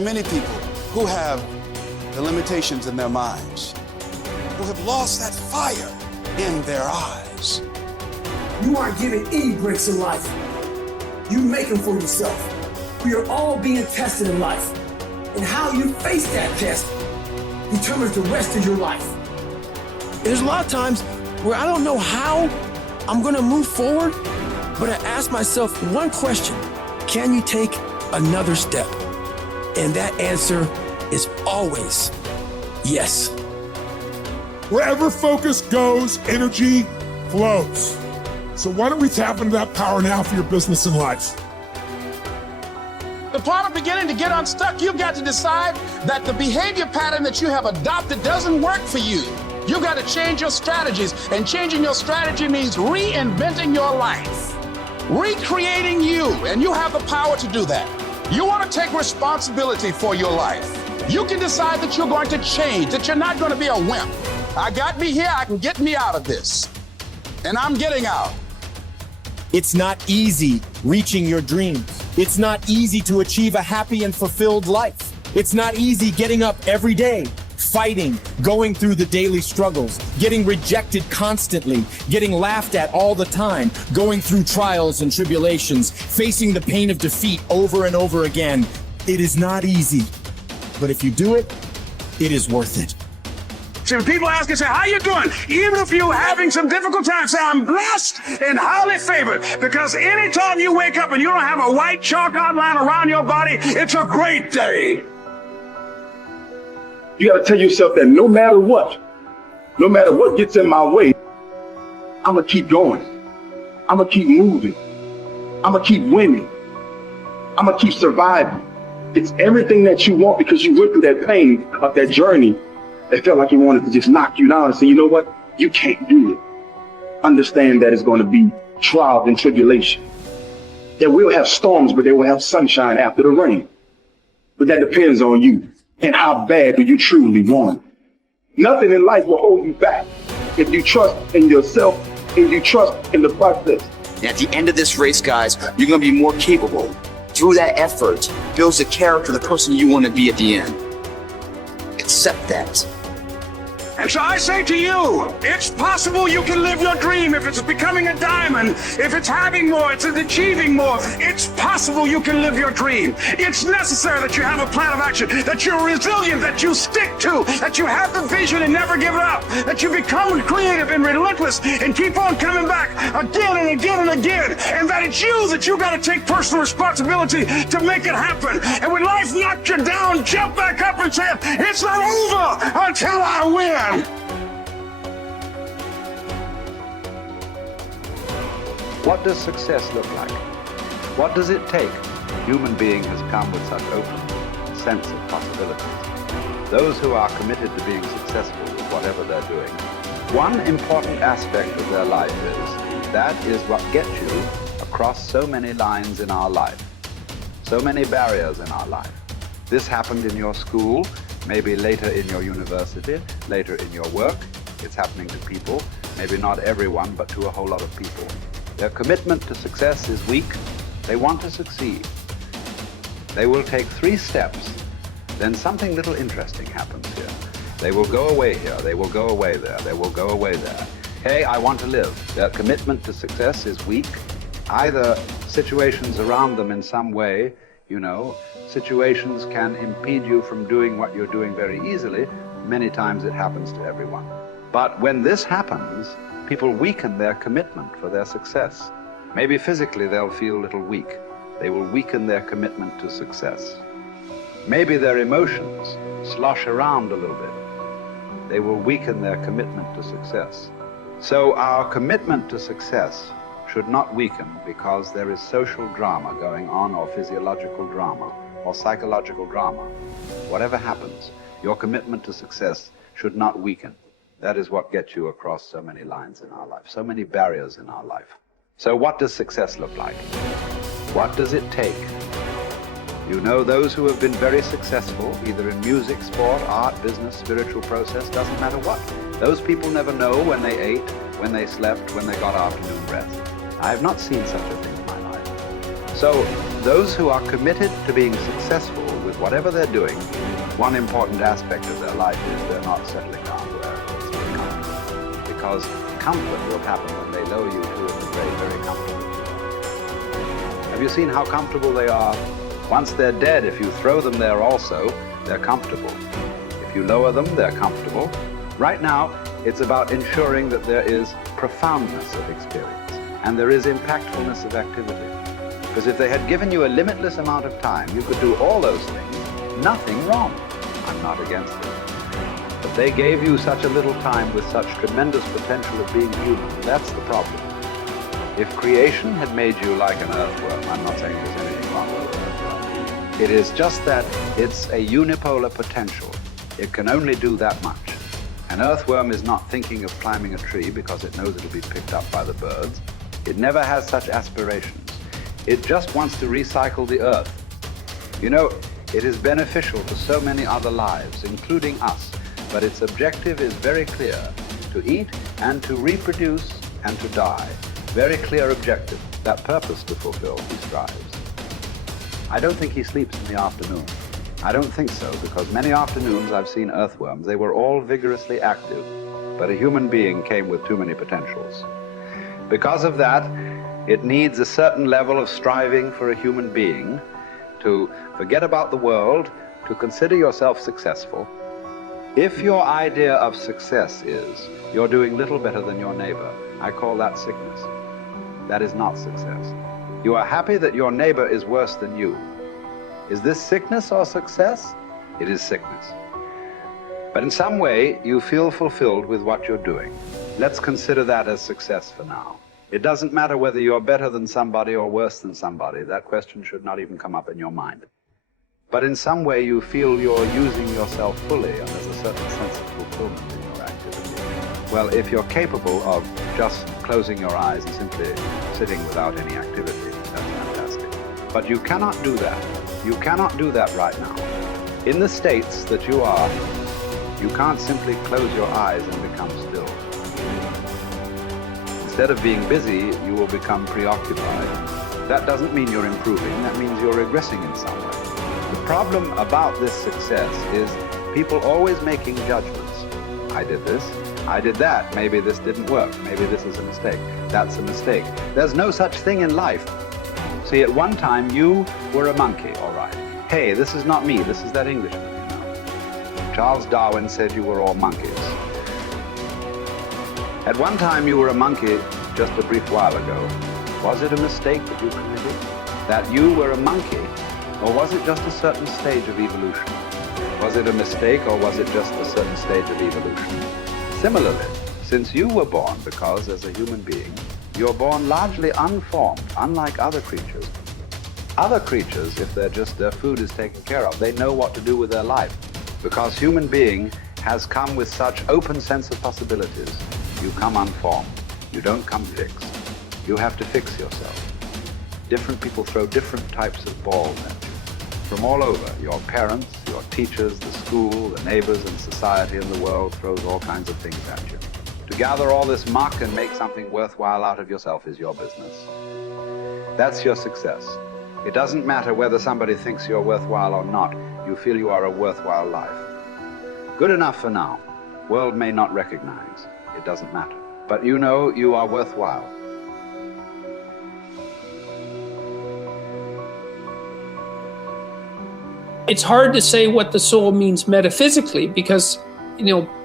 are many people who have the limitations in their minds, who have lost that fire in their eyes. You aren't given any breaks in life. You make them for yourself. We are all being tested in life. And how you face that test determines the rest of your life. There's a lot of times where I don't know how I'm gonna move forward, but I ask myself one question: can you take another step? And that answer is always yes. Wherever focus goes, energy flows. So why don't we tap into that power now for your business and life? The part of beginning to get unstuck, you've got to decide that the behavior pattern that you have adopted doesn't work for you. You've got to change your strategies, and changing your strategy means reinventing your life, recreating you, and you have the power to do that. You want to take responsibility for your life. You can decide that you're going to change, that you're not going to be a wimp. I got me here, I can get me out of this, and I'm getting out. It's not easy reaching your dreams. It's not easy to achieve a happy and fulfilled life. It's not easy getting up every day, fighting, going through the daily struggles, getting rejected constantly, getting laughed at all the time, going through trials and tribulations, facing the pain of defeat over and over again. It is not easy, but if you do it, it is worth it. See, when people ask you, say, how you doing? Even if you're having some difficult times, say, I'm blessed and highly favored. Because anytime you wake up and you don't have a white chalk outline around your body, it's a great day. You got to tell yourself that no matter what gets in my way, I'm going to keep going. I'm going to keep moving. I'm going to keep winning. I'm going to keep surviving. It's everything that you want, because you went through that pain of that journey. It felt like he wanted to just knock you down and say, you know what? You can't do it. Understand that it's going to be trials and tribulation. That we'll have storms, but they will have sunshine after the rain. But that depends on you and how bad do you truly want it. Nothing in life will hold you back if you trust in yourself and you trust in the process. And at the end of this race, guys, you're going to be more capable. Through that effort, builds the character, the person you want to be at the end. Accept that. And so I say to you, it's possible you can live your dream. If it's becoming a diamond, if it's having more, it's achieving more, it's possible you can live your dream. It's necessary that you have a plan of action, that you're resilient, that you stick to, that you have the vision and never give it up, that you become creative and relentless and keep on coming back again and again and again, and that it's you got to take personal responsibility to make it happen. And when life knocks you down, jump back up and say, it's not over until I win. What does success look like? What does it take? Human being has come with such open sense of possibilities. Those who are committed to being successful with whatever they're doing, one important aspect of their life that is what gets you across so many lines in our life, so many barriers in our life. This happened in your school, maybe later in your university, later in your work. It's happening to people, maybe not everyone, but to a whole lot of people. Their commitment to success is weak. They want to succeed. They will take 3 steps. Then something little interesting happens here. They will go away here. They will go away there. They will go away there. Hey, I want to live. Their commitment to success is weak. Either situations around them in some way, situations can impede you from doing what you're doing very easily. Many times it happens to everyone. But when this happens, people weaken their commitment for their success. Maybe physically they'll feel a little weak. They will weaken their commitment to success. Maybe their emotions slosh around a little bit. They will weaken their commitment to success. So our commitment to success should not weaken because there is social drama going on, or physiological drama, or psychological drama. Whatever happens, your commitment to success should not weaken. That is what gets you across so many lines in our life, so many barriers in our life. So what does success look like? What does it take? Those who have been very successful, either in music, sport, art, business, spiritual process, doesn't matter what. Those people never know when they ate, when they slept, when they got afternoon rest. I have not seen such a thing in my life. So those who are committed to being successful with whatever they're doing, one important aspect of their life is they're not settling down where it's very comfortable. Because comfort will happen when they lower you to the very, very comfortable. Have you seen how comfortable they are? Once they're dead, if you throw them there also, they're comfortable. If you lower them, they're comfortable. Right now, it's about ensuring that there is profoundness of experience and there is impactfulness of activity. Because if they had given you a limitless amount of time, you could do all those things, nothing wrong. I'm not against it. But they gave you such a little time with such tremendous potential of being human. That's the problem. If creation had made you like an earthworm, I'm not saying there's anything wrong with it. It is just that it's a unipolar potential. It can only do that much. An earthworm is not thinking of climbing a tree because it knows it'll be picked up by the birds. It never has such aspirations. It just wants to recycle the earth. You know, it is beneficial to so many other lives, including us, but its objective is very clear: to eat and to reproduce and to die. Very clear objective. That purpose to fulfill, he strives. I don't think he sleeps in the afternoon. I don't think so, because many afternoons I've seen earthworms. They were all vigorously active, but a human being came with too many potentials. Because of that, it needs a certain level of striving for a human being to forget about the world, to consider yourself successful. If your idea of success is you're doing little better than your neighbor, I call that sickness. That is not success. You are happy that your neighbor is worse than you. Is this sickness or success? It is sickness. But in some way, you feel fulfilled with what you're doing. Let's consider that as success for now. It doesn't matter whether you're better than somebody or worse than somebody. That question should not even come up in your mind. But in some way, you feel you're using yourself fully, and there's a certain sense of fulfillment in your activity. Well, if you're capable of just closing your eyes and simply sitting without any activity, that's fantastic. But you cannot do that. You cannot do that right now. In the states that you are, you can't simply close your eyes and become still. Instead of being busy, you will become preoccupied. That doesn't mean you're improving, that means you're regressing in some way. The problem about this success is people always making judgments. I did this, I did that, maybe this didn't work, maybe this is a mistake, that's a mistake. There's no such thing in life. See, at one time you were a monkey, all right. Hey, this is not me, this is that Englishman, you know. Charles Darwin said you were all monkeys. At one time you were a monkey just a brief while ago. Was it a mistake that you committed? That you were a monkey? Or was it just a certain stage of evolution? Was it a mistake or was it just a certain stage of evolution? Similarly, since you were born, because as a human being, you're born largely unformed, unlike other creatures. Other creatures, if their food is taken care of, they know what to do with their life. Because human being has come with such open sense of possibilities. You come unformed. You don't come fixed. You have to fix yourself. Different people throw different types of balls at you. From all over, your parents, your teachers, the school, the neighbors, and society and the world throws all kinds of things at you. To gather all this muck and make something worthwhile out of yourself is your business. That's your success. It doesn't matter whether somebody thinks you're worthwhile or not. You feel you are a worthwhile life. Good enough for now. World may not recognize. It doesn't matter. But you know you are worthwhile. It's hard to say what the soul means metaphysically because,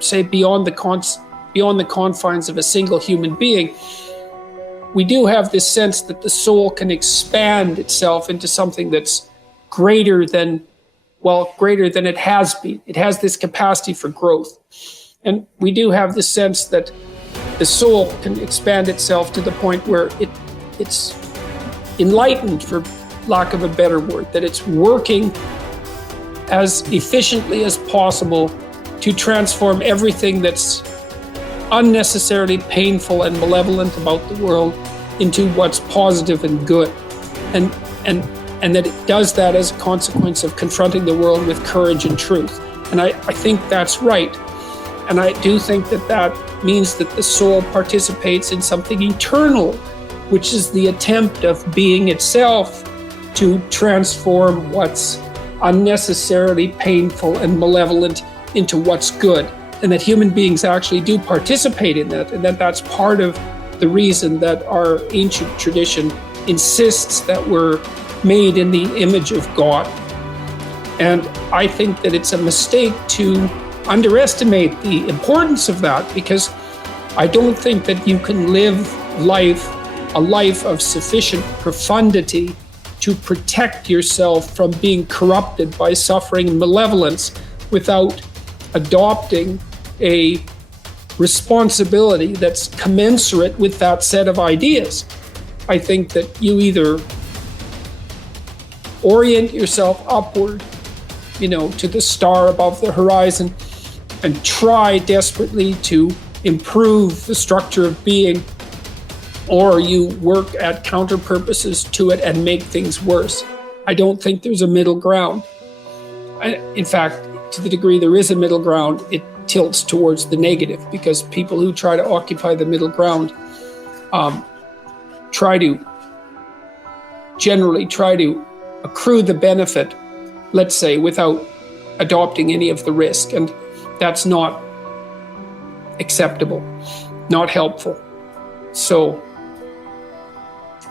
say beyond the confines of a single human being, we do have this sense that the soul can expand itself into something that's greater than it has been. It has this capacity for growth. And we do have this sense that the soul can expand itself to the point where it's enlightened, for lack of a better word, that it's working as efficiently as possible to transform everything that's unnecessarily painful and malevolent about the world into what's positive and good. And that it does that as a consequence of confronting the world with courage and truth. And I think that's right. And I do think that means that the soul participates in something eternal, which is the attempt of being itself to transform what's unnecessarily painful and malevolent into what's good, and that human beings actually do participate in that, and that that's part of the reason that our ancient tradition insists that we're made in the image of God. And I think that it's a mistake to underestimate the importance of that, because I don't think that you can live a life of sufficient profundity to protect yourself from being corrupted by suffering and malevolence without adopting a responsibility that's commensurate with that set of ideas. I think that you either orient yourself upward, to the star above the horizon, and try desperately to improve the structure of being, or you work at counter purposes to it and make things worse. I don't think there's a middle ground. In fact, to the degree there is a middle ground, it tilts towards the negative, because people who try to occupy the middle ground generally try to accrue the benefit, let's say, without adopting any of the risk. And that's not acceptable, not helpful. So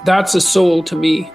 that's a soul to me.